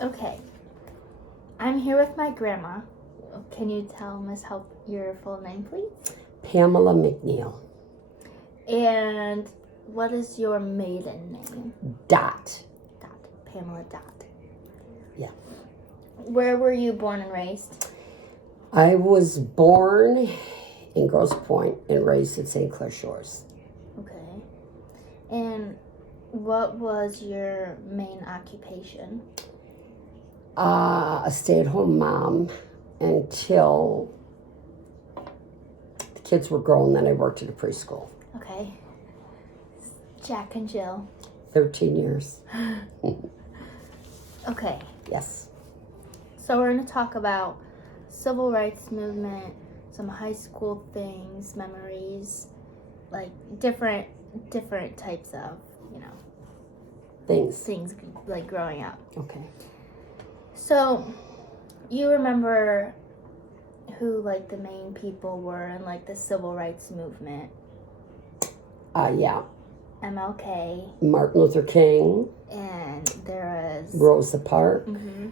Okay. I'm here with my grandma. Can you tell Miss Help your full name, please? Pamela McNeil. And what is your maiden name? Dot. Pamela Dot. Yeah. Where were you born and raised? I was born in Grosse Pointe and raised at St. Clair Shores. Okay. And what was your main occupation? A stay-at-home mom until the kids were grown. Then I worked at a preschool. Okay. Jack and Jill. 13 years. Okay. Yes. So we're going to talk about civil rights movement, some high school things, memories, like different types of, things like growing up. Okay. So, you remember who like the main people were in like the civil rights movement? Yeah. MLK. Martin Luther King. And there was Rosa Parks. Mm-hmm.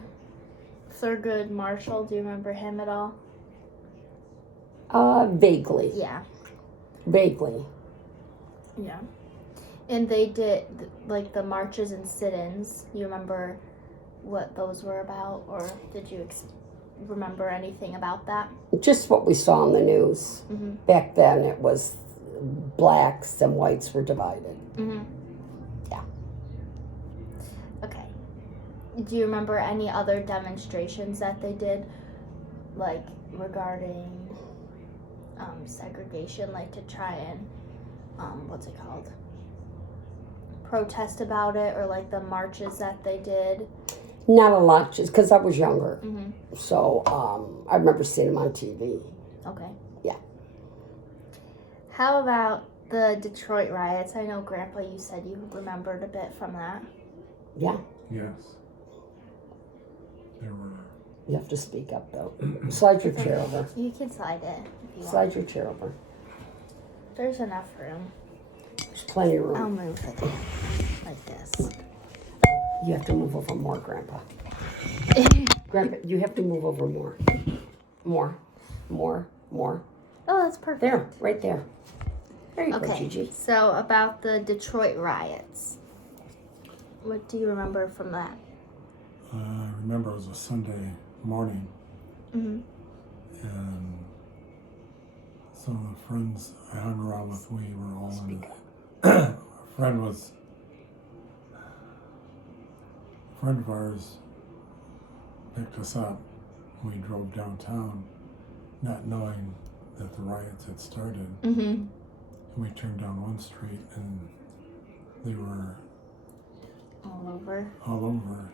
Thurgood Marshall. Do you remember him at all? Vaguely. Yeah. Vaguely. Yeah. And they did like the marches and sit-ins. You remember what those were about, or did you remember anything about that? Just what we saw on the news. Mm-hmm. Back then it was blacks and whites were divided. Mm-hmm. Yeah. Okay. Do you remember any other demonstrations that they did, like regarding segregation, like to try and protest about it, or like the marches that they did? Not a lot, just because I was younger. Mm-hmm. So I remember seeing them on TV. Okay. Yeah. How about the Detroit riots? I know, Grandpa, you said you remembered a bit from that. Yeah. Yes. There were. You have to speak up, though. Slide your chair over. You can slide it if you Slide want. your chair over. There's enough room. There's plenty of room. I'll move it like this. You have to move over more, Grandpa. Grandpa, you have to move over more. More. Oh, that's perfect. There, right there. There you go, Okay, Gigi. so about the Detroit riots. What do you remember from that? I remember it was a Sunday morning, Mm-hmm. and some of the friends I hung around with, we were all in. A friend of ours picked us up. We drove downtown, not knowing that the riots had started. Mm-hmm. And we turned down one street, and they were All over. all over.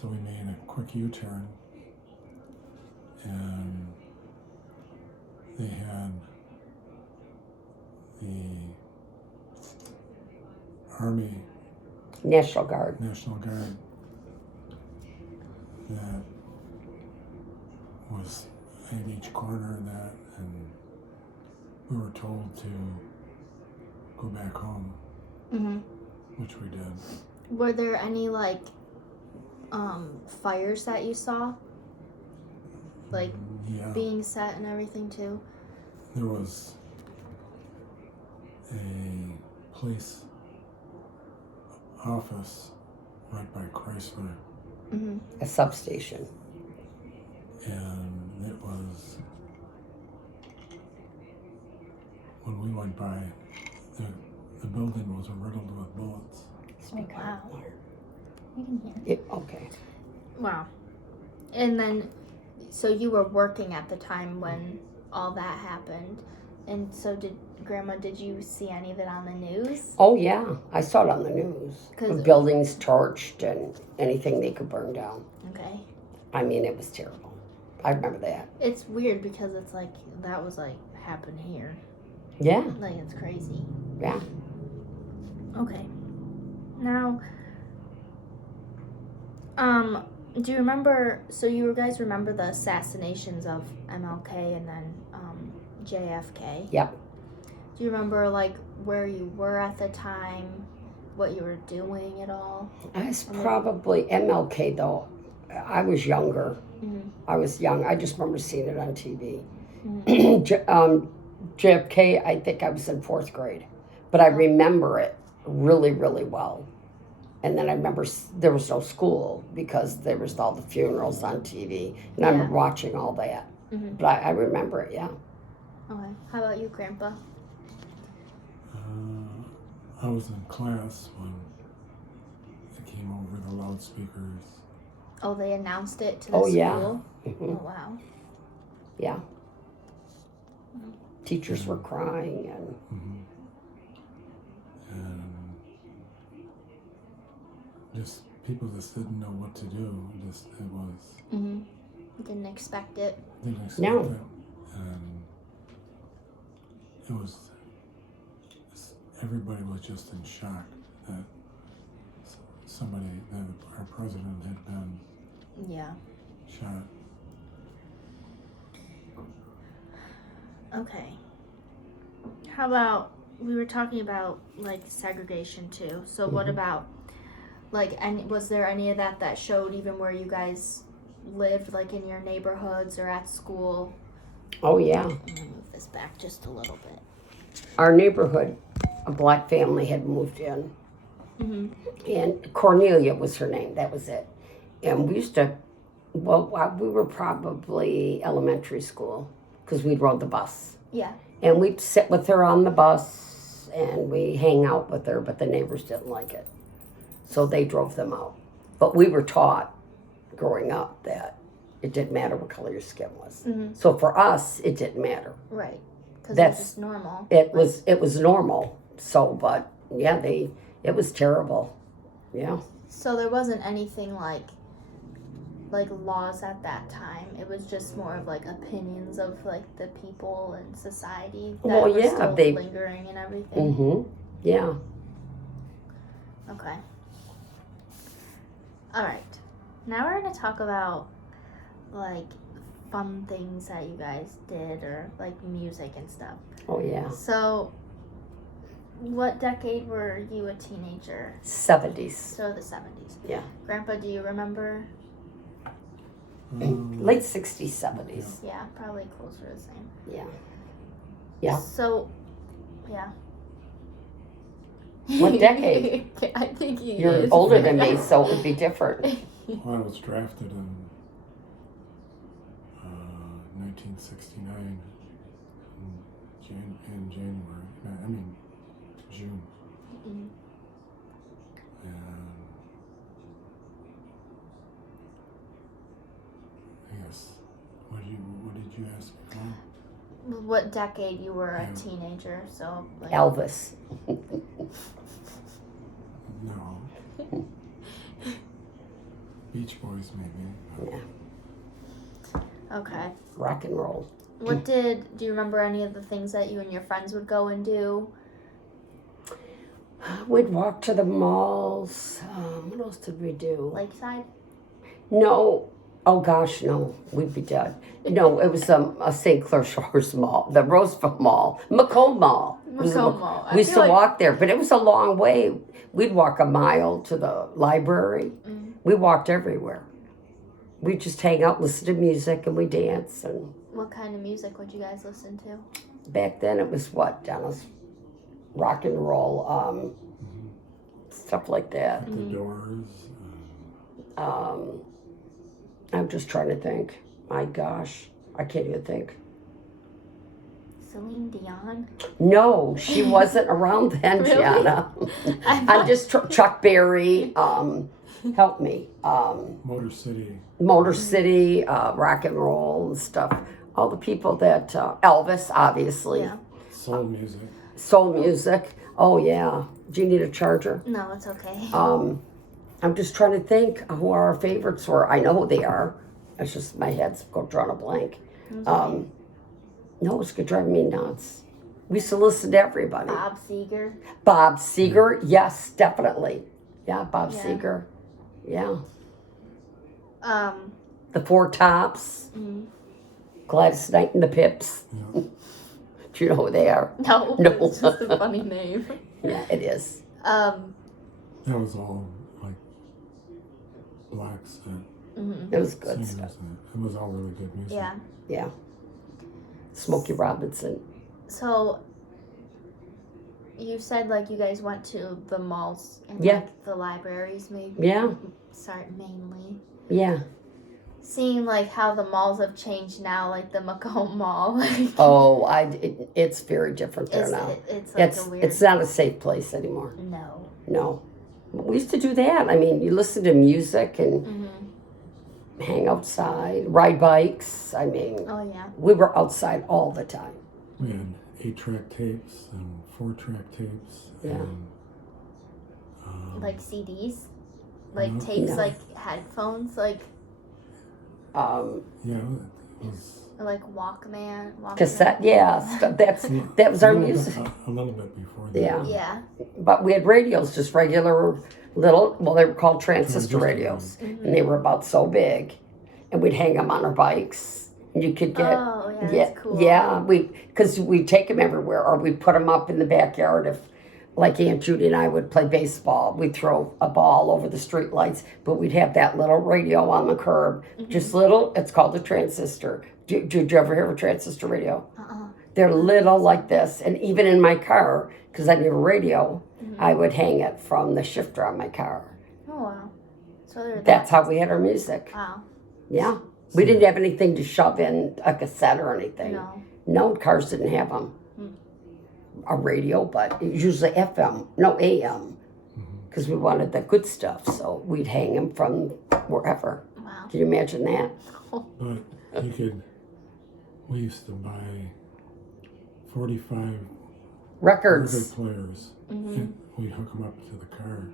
So we made a quick U-turn, and they had the Army National Guard. National Guard that was at each corner of that, and we were told to go back home, Mm-hmm. which we did. Were there any fires that you saw, like Yeah, being set and everything too? there was a police office right by Chrysler, Mm-hmm. A substation. and it was, when we went by, the building was riddled with bullets. Speak Oh, wow. up more. You can hear. Okay. Wow. And then, so you were working at the time when all that happened, and so did you see any of it on the news? Oh, yeah. I saw it on the news. 'Cause- The buildings torched and anything they could burn down. Okay. I mean, it was terrible. I remember that. It's weird because it's like, that was like, happened here. Yeah. Like, it's crazy. Yeah. Okay. Now, do you remember, so you guys remember the assassinations of MLK and then JFK? Yep. Do you remember, like, where you were at the time, what you were doing at all? I was probably MLK, though. I was younger. Mhm. I was young. I just remember seeing it on TV. Mhm. JFK, I think I was in 4th grade. But I remember it really, really well. And then I remember there was no school because there was all the funerals on TV. And I Yeah. remember watching all that. Mhm. But I remember it, yeah. Okay. How about you, Grandpa? I was in class when it came over the loudspeakers. Oh, they announced it to the Oh, yeah. school? Mhm. Oh, wow. Yeah. Teachers were crying and And just people just didn't know what to do. Just it was Mhm. Didn't expect it. didn't expect No. it, and it was everybody was just in shock that somebody that our president had been Yeah. shot. Okay. How about we were talking about like segregation too. So what about like and was there any of that showed even where you guys lived, like in your neighborhoods or at school? oh, yeah. I'm gonna move this back just a little bit. Our neighborhood, a black family had moved in. Mhm. And Cornelia was her name. That was it. And we used to, well, we were probably elementary school because we'd rode the bus. Yeah. And we'd sit with her on the bus and we hang out with her, but the neighbors didn't like it. So they drove them out. But we were taught growing up that it didn't matter what color your skin was. Mhm. So for us, it didn't matter. Right. Because That's- it's just normal. It was normal. So, but yeah, it was terrible. Yeah. So there wasn't anything like laws at that time. It was just more of like opinions of like the people and society that Well, were yeah, still they- lingering and everything. Mm-hmm. Yeah. Okay. All right. Now we're gonna talk about like fun things that you guys did or like music and stuff. Oh, yeah. So, what decade were you a teenager? 70s. So the 70s. Yeah. Grandpa, do you remember? Late 60s, 70s. Yeah, probably closer to the same. Yeah. Yeah. So, yeah. What decade? I think you You're used older it. than me, so it would be different. Well, I was drafted in 1969 in January. I mean June. Mm. And I guess what did you ask me for? What decade you were a Yeah. teenager? So like, Elvis. No. Beach Boys maybe. Yeah. okay. Rock and roll. What do you remember any of the things that you and your friends would go and do? We'd walk to the malls. What else did we do? Lakeside? No. Oh, gosh, no. We'd be dead. No, it was a St. Clair Shores Mall, the Roseville Mall, Macomb Mall. It was Macomb Mall. I We used feel to like- walk there, but it was a long way. We'd walk a mile to the library. Mm. We walked everywhere. We'd just hang out, listen to music, and we dance. And What kind of music would you guys listen to? back then it was what, Dennis? Rock and roll, stuff like that. The Doors. I'm just trying to think. My gosh, I can't even think. Celine Dion? No, she wasn't around then, Really? Gianna. I'm just Chuck Berry. Help me. Motor City. Motor City, rock and roll and stuff. All the people that Elvis, obviously. Yeah. Soul music. Soul music. Oh yeah. Do you need a charger? No, it's okay. I'm just trying to think who our favorites were. I know who they are. It's just my head's drawing a blank. No, it's driving me nuts. We used to listen to everybody. Bob Seger. Bob Seger, yes, definitely. Yeah, Bob Yeah. Seger. Yeah. Um, The Four Tops. mm, Gladys Knight and the Pips. Yeah. Do you know who they are? no, No. it's just a funny name. Yeah, it is. That was all like blacks that Mm-hmm. It was good Singers, stuff. and it was all really good music. Yeah. Yeah. Smokey Robinson. So you said like you guys went to the malls and Yeah. like the libraries, maybe. Yeah. Sorry, mainly. Yeah. Seeing like how the malls have changed now, like the Macomb Mall. Like, Oh, it's very different there is now. it's like a weird. It's not a safe place anymore. No. No. But we used to do that. I mean, you listen to music and Mm-hmm. hang outside, ride bikes. I mean, Oh yeah. we were outside all the time. We had 8-track tapes and 4-track tapes. Yeah. And, Like CDs, like No. tapes, No. like headphones, like yeah, it was like Walkman. Cassette, yeah. That was our a little music. Bit, a little bit before that. Yeah. Yeah. But we had radios, just regular little, well, they were called transistor Transistor radios. Mm-hmm. And they were about so big. And we'd hang them on our bikes. And you could get, Oh yeah, that's cool. yeah, because we'd take them everywhere, or we'd put them up in the backyard. If, like Aunt Judy and I would play baseball, we'd throw a ball over the street lights, but we'd have that little radio on the curb. Just little, it's called a transistor. Did you ever hear of a transistor radio? They're little like this. And even in my car, because I didn't have a radio, I would hang it from the shifter on my car. Oh wow. So they're That's how we had our music. Wow. Yeah. We didn't have anything to shove in a cassette or anything. No. No, cars didn't have them. A radio, but it was usually FM, no AM, because we wanted the good stuff. So we'd hang them from wherever. Wow. Can you imagine that? But you could, we used to buy 45 record Records. players. And we'd hook them up to the car.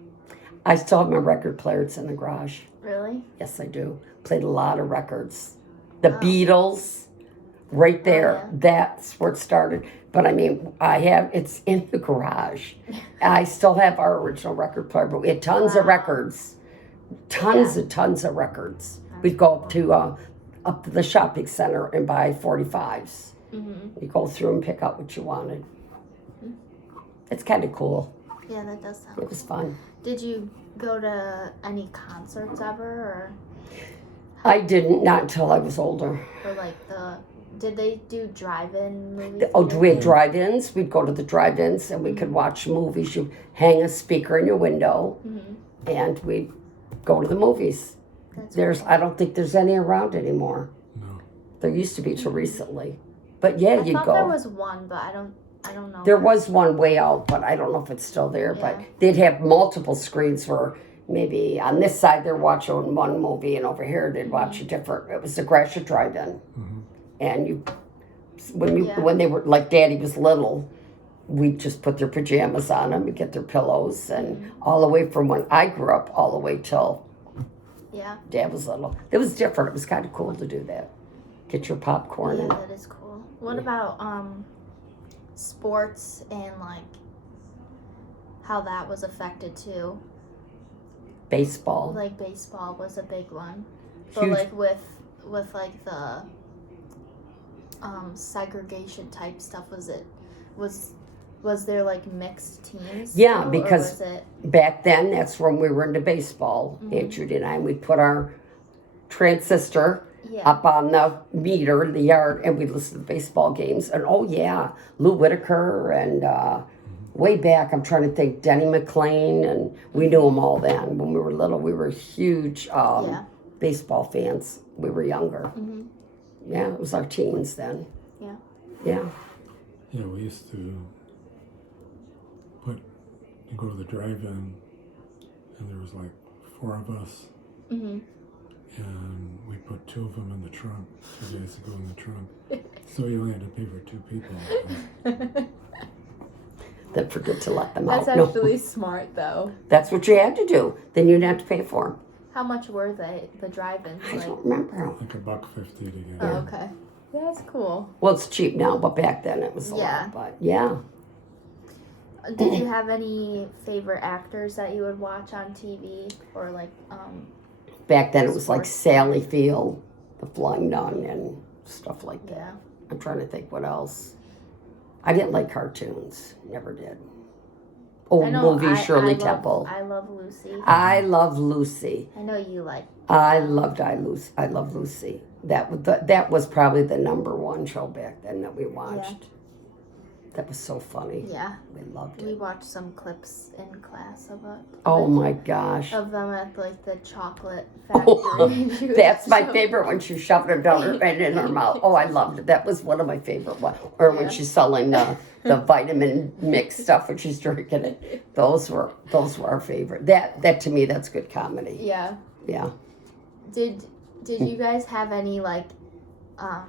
I still have my record player. It's in the garage. Really? Yes, I do. Played a lot of records. The Beatles, right there. Oh, yeah. That's where it started. But I mean, it's in the garage. I still have our original record player, but we had tons of Wow. records. Tons of records. We'd go up to the shopping center and buy 45s. Mm-hmm. You go through and pick out what you wanted. It's kind of cool. Yeah, that does sound. It was fun. Did you go to any concerts ever, I didn't, not until I was older. or like did they do drive-in movies? Oh, do we have drive-ins? We'd go to the drive-ins and we could watch movies. You hang a speaker in your window and we'd go to the movies. That's I don't think there's any around anymore. No. There used to be till recently. But yeah, I you'd thought go. there was one, but I don't know. There was one way out, but I don't know if it's still there. But Yeah. they'd have multiple screens where maybe on this side they're watching one movie and over here they'd watch a different. It was the Gratiot Drive-In. And when they were, like Daddy was little, we'd just put their pajamas on them and get their pillows. And all the way from when I grew up all the way till Yeah. Dad was little. It was different. It was kind of cool to do that. Get your popcorn Yeah, and that is cool. What about sports and like how that was affected too? baseball. Like baseball was a big one, but Huge. like with like the segregation type stuff, was there like mixed teams? Yeah, too, because- or was it Back then, that's when we were into baseball. Aunt Judy and I, we'd put our transistor yeah up on the meter in the yard and we'd listen to baseball games. And oh yeah, Lou Whitaker and way back, I'm trying to think, Denny McLean, and we knew them all then. When we were little, we were huge Yeah. baseball fans. We were younger. Yeah, it was our teens then. Yeah. Yeah. Yeah, we used to you go to the drive-in, and there was like 4 of us, Mhm. and we put 2 of them in the trunk. 2 guys to go in the trunk, so you only had to pay for 2 people. Then forget to let them That's out. No, actually smart though. that's what you had to do. Then you'd have to pay for them. How much were they? The drive-ins? I Like, don't remember. Like $1.50 to get oh, in. okay. Yeah, that's cool. Well, it's cheap now, but back then it was a Yeah. lot. But yeah. Did you have any favorite actors that you would watch on TV or like Back then it was like Sports. Sally Field, The Flying Nun, and stuff like that. yeah. I'm trying to think what else. I didn't like cartoons. Never did. I Old know movies, Shirley love, Temple. I love Lucy. I love Lucy. I know you like I loved I Love Lucy. That was probably the number one show back then that we watched. That was so funny. Yeah. We loved We it. watched some clips in class of it. Oh my gosh. Of them at like the chocolate Oh, factory. that's my favorite when she shoved it down her and in her mouth. Oh, I loved it. That was one of my favorite ones. Or when Yeah. she's selling the vitamin mix stuff when she's drinking it. Those were our favorite. That to me, that's good comedy. Yeah. Yeah. Did you guys have any like, I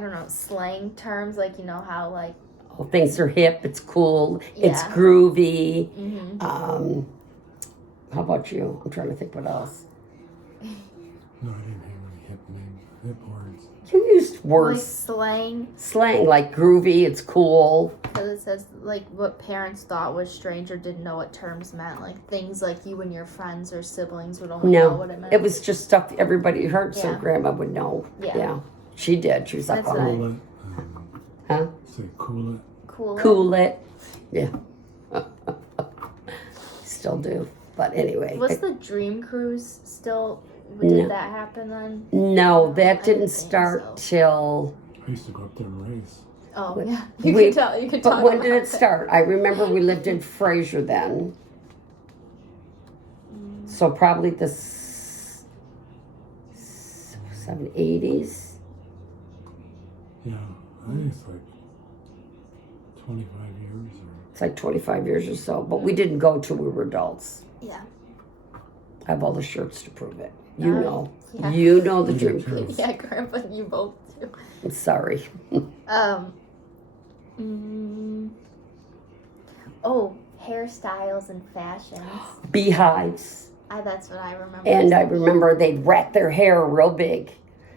don't know, slang terms, like, you know how like, Oh, things are hip. It's cool. It's Yeah. groovy. mm-hmm. How about you? I'm trying to think what else. No, I didn't have any hip words. You used like words, slang, like groovy. It's cool. because it says like what parents thought was strange or didn't know what terms meant, like things like you and your friends or siblings would only know No, what it meant. it was just stuff everybody heard, so Yeah. Grandma would know. Yeah. She did. She was up That's on right. it. Cool it. Huh? Say cool it. cool. Cool it. Yeah. Still do. But anyway. Was the Dream Cruise still? No. Did that happen then? No, I that didn't didn't think start so. till. I used to go up there and race. Oh Wait, yeah, you we- could tell. You could But talk when did about it start? I remember we lived in Fraser then. So probably the 80s. Yeah, I think it's like 25 years or. It's like 25 years or so. But we didn't go till we were adults. Yeah. I have all the shirts to prove it. You Alright. know. Yeah. You know the Dream True. Cruise. Yeah, Grandpa, you both do. I'm sorry. Oh, hairstyles and fashions. Beehives. That's what I remember. And I remember they'd wrap their hair real big.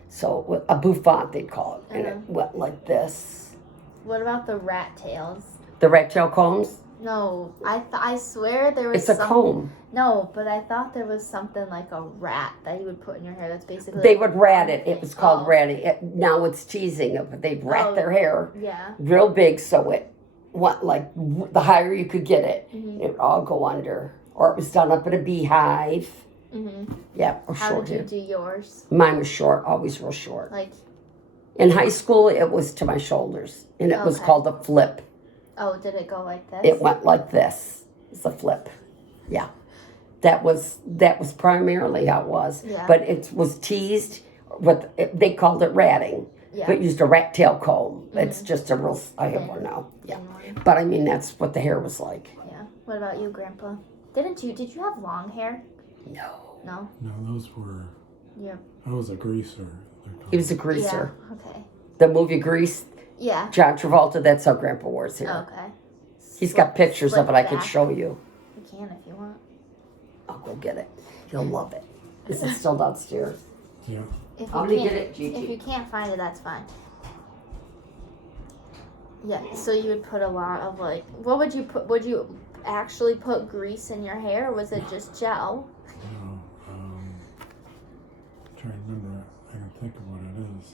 So a bouffant they'd call it. And it went like this. What about the rat tails? The rat tail combs? No, I swear there was It's a comb. No, but I thought there was something like a rat that you would put in your hair. That's basically. They like would rat it. It was called Oh. ratting. Now it's teasing it, but they'd wrap Oh. their hair Yeah. real big so it went like the higher you could get it, Mhm. it would all go under. Or it was done up in a beehive. Mhm. Yeah, or How short did you hair. do yours? Mine was short, always real short. Like, In high school, it was to my shoulders, and it was Okay. called a flip. oh, did it go like this? It went like this. It's a flip. Yeah, that was primarily how it was. Yeah. But it was teased with. They called it ratting. Yeah. But used a rat tail comb. It's just a real. I have one now. Yeah. Thin one. But I mean, that's what the hair was like. Yeah. What about you, Grandpa? Did you have long hair? No. No. No, those were. Yeah. I was a greaser. they're He was a called. greaser. Yeah. Okay. The movie Grease, Yeah. John Travolta. That's how Grandpa wears hair. Okay. He's got pictures of it. I could back. show you. You can if you want. I'll go get it. He'll love it. Is it still downstairs? Yeah. If How you many can't, did it, Gigi? if you can't find it, that's fine. Yeah. So you would put a lot of like, what would you put? Would you actually put grease in your hair, or was it just gel? No. Trying to remember. I can think of what it is.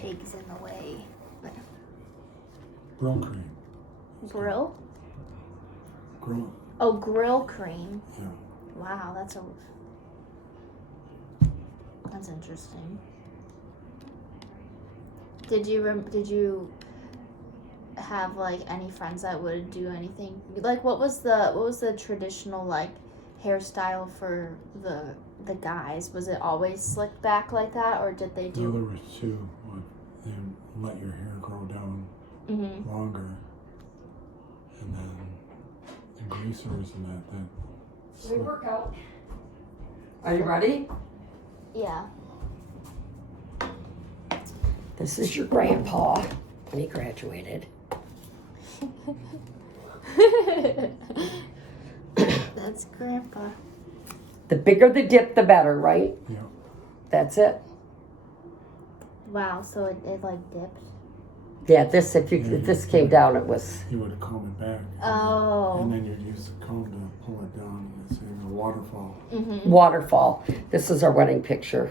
Pigs in the way. Grill cream. Grill? Grill. Oh, grill cream. Yeah. Wow, that's interesting. Did you have like any friends that would do anything like what was the traditional like hairstyle for the guys? Was it always slicked back like that, or did they No, do? there was two. They let your hair grow down Mm-hmm. longer, and then the greasers and that. Should we work out? Are you ready? Yeah. This is your grandpa when he graduated. That's Grandpa. The bigger the dip, the better, right? Yeah. That's it. Wow. So it like dipped. Yeah, if this came down, it was. You would comb it back. Oh. And then you'd use the comb to pull it down. It's in a waterfall. Mm-hmm. Waterfall. This is our wedding picture.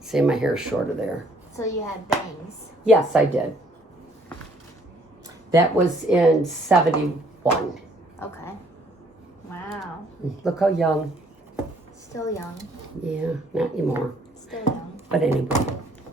See, my hair is shorter there. So you had bangs. Yes, I did. That was in 71. Okay. Wow. Look how young. Still young. Yeah, not anymore. Still young. But anyway.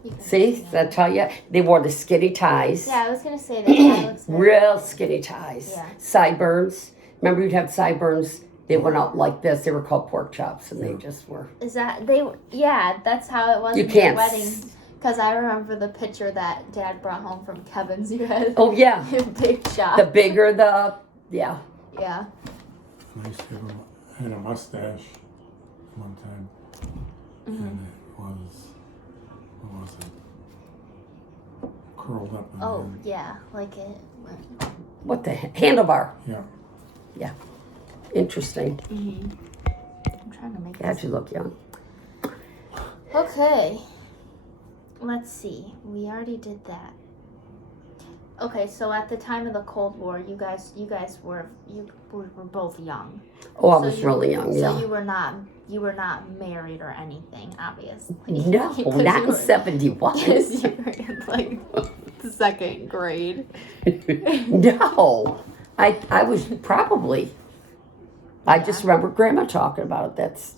You can See, young. I tell you, they wore the skinny ties. Yeah, I was gonna say that. That looks very- Real skinny ties. Yeah. Sideburns. Remember you'd have sideburns? They went out like this. They were called pork chops, and they just were. Is that they? Yeah, that's how it was You in can't. your wedding. Because I remember the picture that Dad brought home from Kevin's. You had Oh yeah, big shot. the bigger the yeah. Yeah. I used to have I had a mustache one time, and it was, what was it? Curled up. In Oh the end. yeah, like it. What the handlebar? Yeah. Interesting. I'm trying to make God, this. you look young. Okay. Let's see. We already did that. Okay, so at the time of the Cold War, you guys were both young. Oh, I So was you- really young. So Yeah. you were not married or anything, obviously. No, 'Cause not you in were- '71. Because you were in like the second grade. No, I was probably. I just remember Grandma talking about it. That's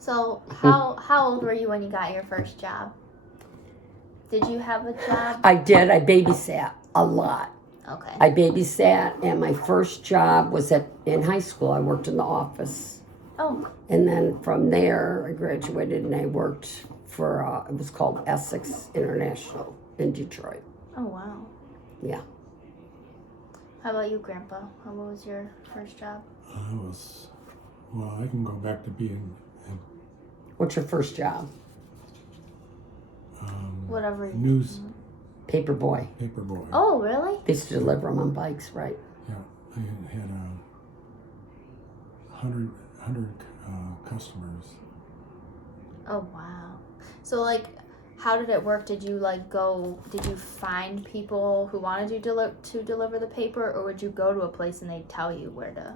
So how old were you when you got your first job? Did you have a job? I did. I babysat a lot. Okay. I babysat, and my first job was in high school. I worked in the office, Oh, and then from there I graduated and I worked for it was called Essex International in Detroit. oh wow. Yeah. How about you, Grandpa? What was your first job? I can go back to being What's your first job? Whatever. news Paper boy. paper boy. Oh, really? They used to deliver them on bikes, right? Yeah, I had 100 customers. Oh, wow. So, like, how did it work? Did you did you find people who wanted you to deliver the paper, or would you go to a place and they'd tell you where to?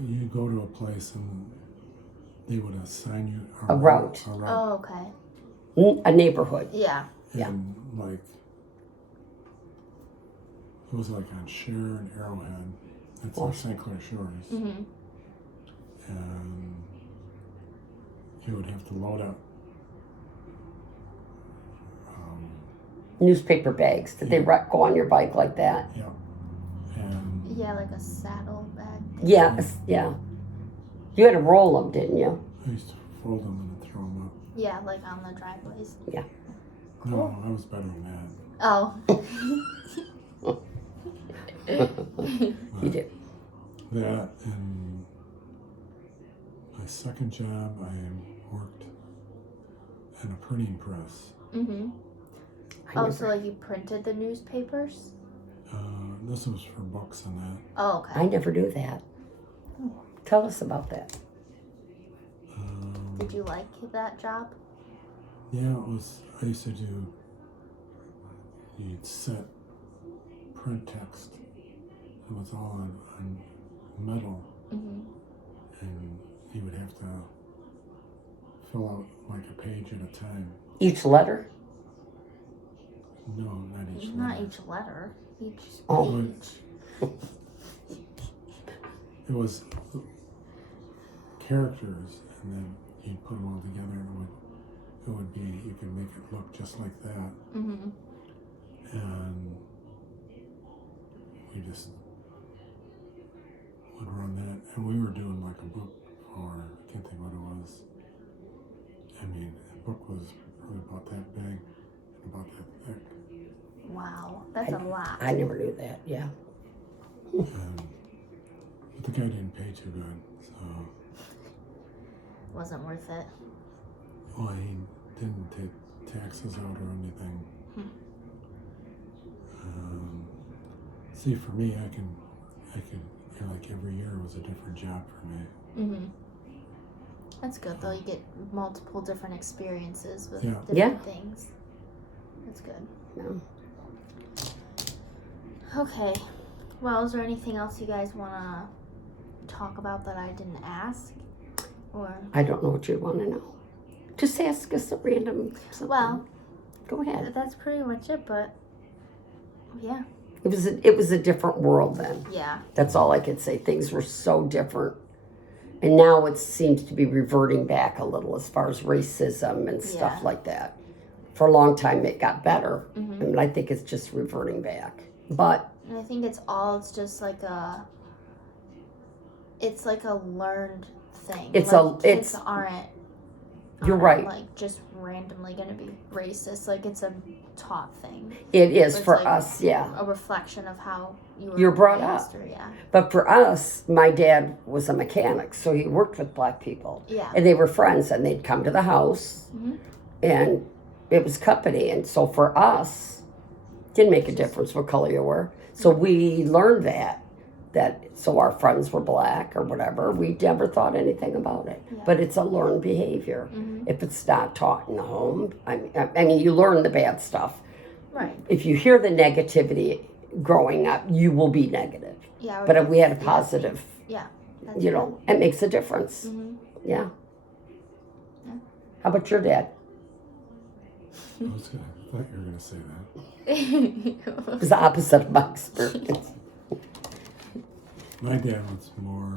You go to a place and they would assign you A route. A route. Oh, okay. A neighborhood. Yeah. Yeah. And like, it was like on Cher and Arrowhead. That's our St. Clair Shores. Mm-hmm. And you would have to load up. Newspaper bags. Did they go on your bike like that? Yeah. And Yeah, like a saddle bag. Yeah, yeah. You had to roll them, didn't you? I used to fold them and throw them up. Yeah, like on the driveways. No, I was better than that. Oh. You did. That and my second job, I worked in a printing press. Mm-hmm. I Oh, never- so like you printed the newspapers? This was for books and that. Oh, okay. I never knew that. Tell us about that. Did you like that job? Yeah, it was. I used to do. You'd set print text. It was all on metal, Mm-hmm. and you would have to fill out like a page at a time. Each letter? No, not each. Not letter. each letter. Each Oh. page. It was characters, and then you'd put them all together, and it would be. You could make it look just like that, Mm-hmm. and we just would run that, and we were doing like a book for, I can't think what it was. I mean, the book was probably about that big and about that thick. Wow, that's a lot. I never knew that, yeah. But the guy didn't pay too good, so Wasn't worth it. well, he didn't take taxes out or anything. See, for me, I can, like every year was a different job for me. Mm-hmm. That's good though. You get multiple different experiences with Yeah. different Yeah. things. That's good. No. Okay. Well, is there anything else you guys want to talk about that I didn't ask? Or I don't know what you want to know. Just ask us a random something. Well, Go ahead. that's pretty much it. But Yeah. It was a different world then. Yeah. That's all I could say. Things were so different. And now it seems to be reverting back a little as far as racism and stuff Yeah. like that. For a long time it got better. Mhm. And I think it's just reverting back. But And I think it's just like a learned thing. It's like, a- kids it's- aren't you're right. like just randomly gonna be racist. Like it's a taught thing. It is It's for like us, yeah. A reflection of how You're brought raised, up. or, yeah. But for us, my dad was a mechanic, so he worked with black people. Yeah. And they were friends, and they'd come to the house, Mhm. and it was company. And so for us, it didn't make a difference what color you were. So we learned that so our friends were black or whatever. We never thought anything about it. Yeah. But it's a learned behavior. Mhm. If it's not taught in the home, I mean, you learn the bad stuff. Right. If you hear the negativity growing up, you will be negative. Yeah. But if we had a positive, Yeah. That's you know, it makes a difference. Mhm. Yeah. Yeah. How about your dad? I thought you were gonna say that. It was the opposite of my experience. My dad was more.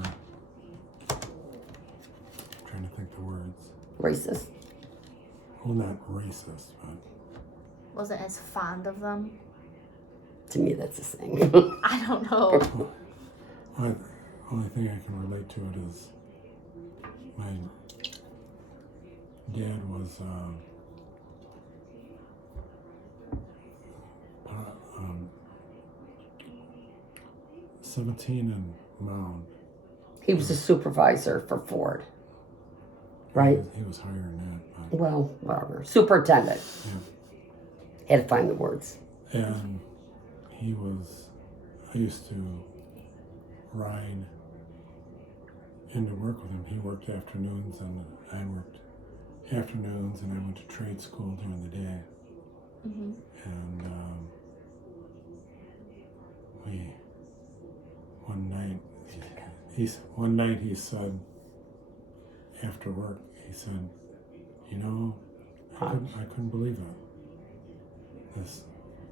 Trying to think the words. Racist. Well, not racist, but Wasn't as fond of them. To me, that's the same. I don't know. the only thing I can relate to it is my dad was 17 and Mound. He was a supervisor for Ford. Right? He was higher than that. But, Well, whatever. Superintendent. yeah. Had to find the words. And I used to ride into work with him. He worked afternoons and I worked afternoons, and I went to trade school during the day. Mm-hmm. And one night he said, after work, he said, you know, I couldn't believe it. This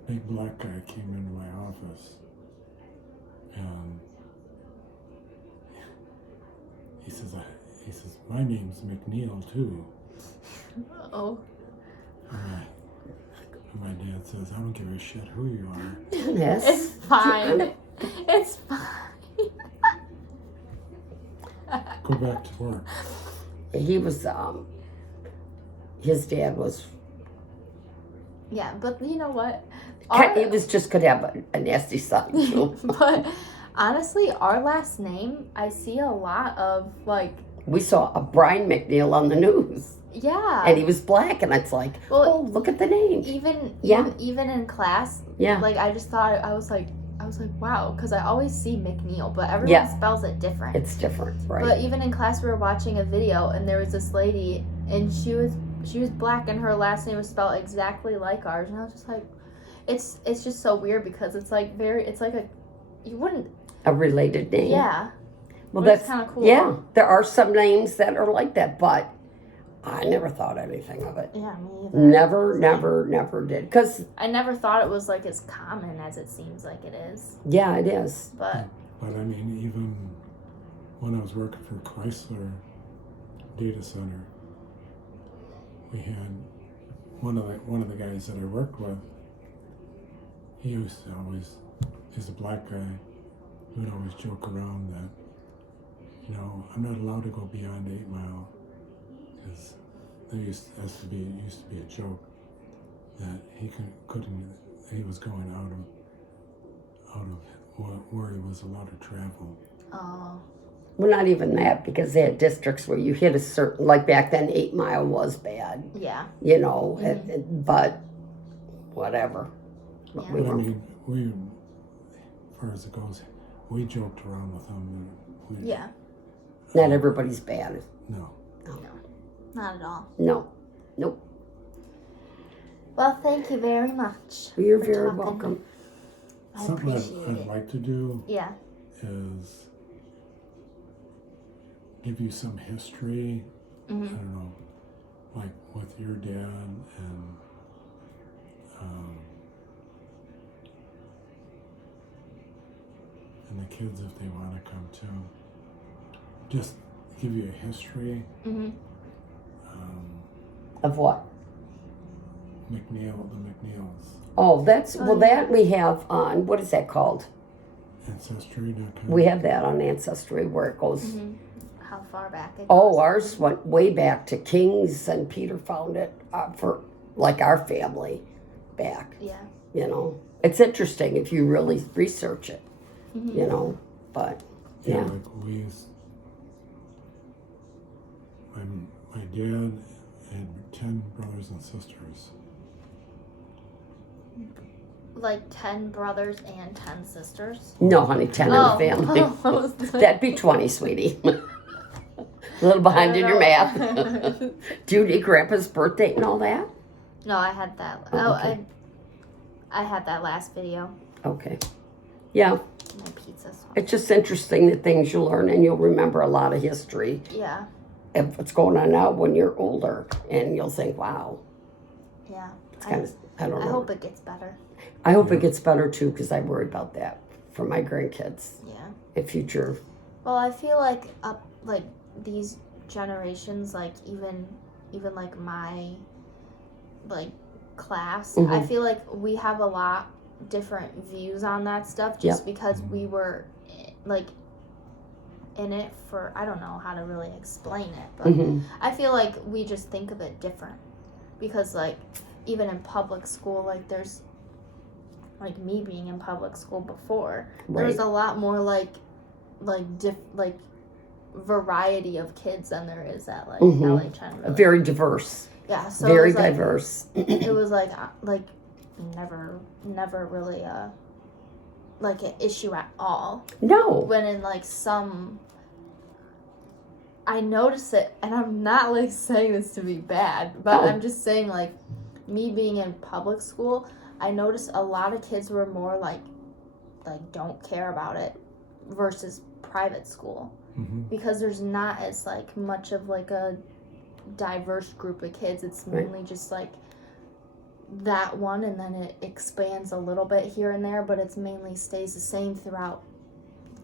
big black guy came into my office, and he says, my name's McNeil too. Oh. And my dad says, I don't give a shit who you are. Yes. It's fine. It's fine. Go back to work. He was, his dad was, Yeah, but you know what? he was just could have a nasty side too. But honestly, our last name, I see a lot of like, We saw a Brian McNeil on the news, yeah. and he was black, and it's like, Well, oh, look at the name. Even in class, Yeah. like I just thought I was like wow, because I always see McNeil, but everyone Yeah. spells it different. It's different, right? But even in class, we were watching a video, and there was this lady, and she was black, and her last name was spelled exactly like ours, and I was just like, it's just so weird because it's like you wouldn't, A related name. yeah. Well, Which is that's kinda cool. Yeah, there are some names that are like that, but I never thought anything of it. Yeah, me either. Never did. Because, I never thought it was like as common as it seems like it is. yeah, it is. But But I mean, even when I was working for Chrysler Data Center, we had one of the guys that I worked with. He used to always, he's a black guy. He would always joke around that, you know, I'm not allowed to go beyond 8 Mile, because there used to be a joke that he was going out of where he was allowed to travel. oh, Well, not even that, because they had districts where you hit a certain, like back then, 8 Mile was bad, yeah. you know, but whatever. But Yeah. we But I were- mean, as far as it goes, we joked around with him. And Yeah. Not everybody's bad. No. Not at all. No. Nope. Well, thank you very much. You're for very talking. welcome. I Something appreciate I'd it. like to do Yeah. is give you some history. I Mm-hmm. don't know, like with your dad and and the kids if they want to come too. Just give you a history. Mhm. Of what? The McNeils. Oh, that's, Oh, well, yeah. that we have on, what is that called? Ancestry.com. We have that on Ancestry where it goes, Mhm. How far back it oh, goes. ours went way back to Kings, and Peter found it for, like, our family back, Yeah. you know. It's interesting if you really research it, Mhm. you know, but, yeah. Like we used, my dad had 10 brothers and sisters. Like 10 brothers and 10 sisters. No, honey, 10 in the family. I was like- That'd be 20, sweetie. A little behind in your math. Do you need Grandpa's birth date and all that? No, I had that. Oh, Oh, okay. I had that last video. Okay. Yeah, My pizza sauce. it's just interesting the things you learn, and you'll remember a lot of history Yeah. of what's going on now when you're older, and you'll think, wow, Yeah. it's kind of, I don't I know. hope it gets better. I hope it gets better too, because I worry about that for my grandkids Yeah. in future. Well, I feel like like these generations, like even like my like class, I Mhm. feel like we have a lot different views on that stuff just because we were like in it for, I don't know how to really explain it, but Hmm. I feel like we just think of it different because like even in public school, like there's like me being in public school before, there was Right. a lot more like variety of kids than there is at like Mhm. LHN. Really. Very diverse, Yeah, so very it was like, diverse. it was like never really like an issue at all. No. When in like some, I notice it, and I'm not like saying this to be bad, but No. I'm just saying like me being in public school, I noticed a lot of kids were more like don't care about it versus private school Mm-hmm. because there's not as like much of like a diverse group of kids. It's Right. mainly just like that one, and then it expands a little bit here and there, but it's mainly stays the same throughout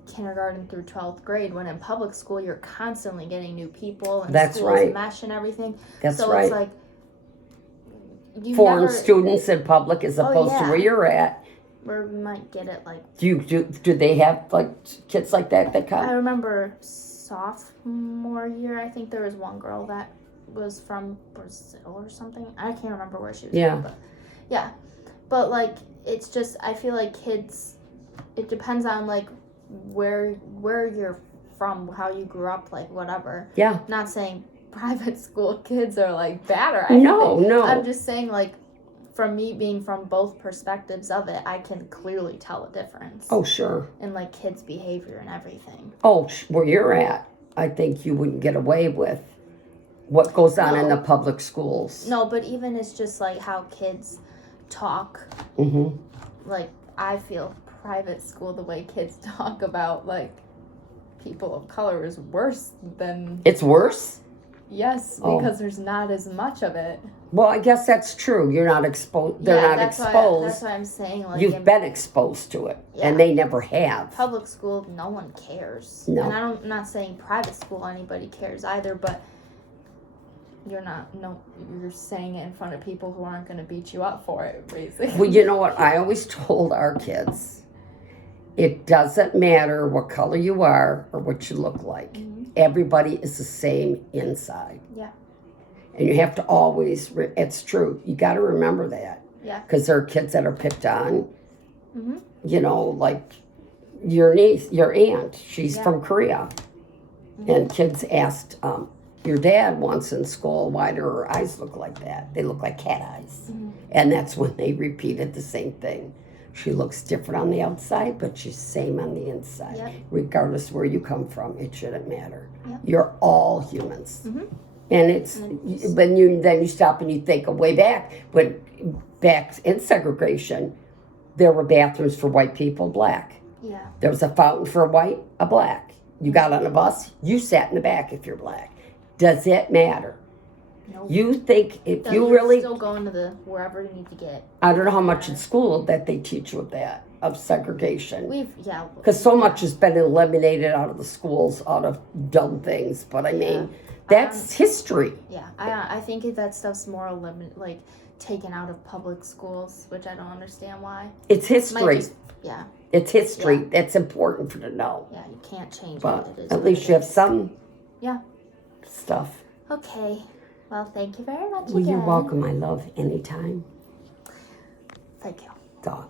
kindergarten through 12th grade. When in public school you're constantly getting new people and That's schools right. mesh and everything, That's so right. it's like you Foreign never, students in public as opposed to yeah. where you're at. where we might get it like, Do they have like kids like that I come? remember sophomore year, I think there was one girl that was from Brazil or something. I can't remember where she was Yeah. from, but yeah. But like it's just, I feel like kids, it depends on like where you're from, how you grew up, like whatever. Yeah. Not saying private school kids are like bad or No, anything. no. I'm just saying like from me being from both perspectives of it, I can clearly tell a difference Oh, sure. in like kids' behavior and everything. Oh, where you're at, I think you wouldn't get away with what goes on in No. the public schools. No, but even it's just like how kids talk. Mm-hmm. Like I feel private school, the way kids talk about like people of color is worse than, It's worse? yes, Oh. because there's not as much of it. Well, I guess that's true. You're not exposed. They're not that's exposed. why I'm saying like You've in been exposed to it, Yeah. and they never have. public school, no one cares. No. And I'm not saying private school anybody cares either, but you're saying it in front of people who aren't going to beat you up for it, basically. Well, you know what? I always told our kids, it doesn't matter what color you are or what you look like. Mhm. Everybody is the same inside. Yeah. And you have to always, it's true. You got to remember that. Yeah. Because there are kids that are picked on, Mhm. you know, like your niece, your aunt, she's Yeah. from Korea. Mhm. And kids asked your dad once in school, why do her eyes look like that? They look like cat eyes. Mhm. And that's when they repeated the same thing. She looks different on the outside, but she's same on the inside. Yep. Regardless where you come from, it shouldn't matter. Yep. You're all humans. Mhm. And it's And it's- when you stop and you think of way back, when back in segregation, there were bathrooms for white people, black. Yeah. There was a fountain for a white, a black. You got on a bus, you sat in the back if you're black. Does it matter? Nope. You think if So you you're really, still going to the wherever you need to get. I don't know how much in school that they teach you of that, of segregation. Yeah. Because so much has been eliminated out of the schools, out of dumb things. But I mean, that's history. Yeah, I think that stuff's more like taken out of public schools, which I don't understand why. It's Might history. just- yeah, It's history. Yeah. That's important for to know. yeah, you can't change But it. It is at what least it you have is. some Yeah. stuff. Okay. Well, thank you very much Well, again. you're welcome, my love, anytime. Thank you. Dog.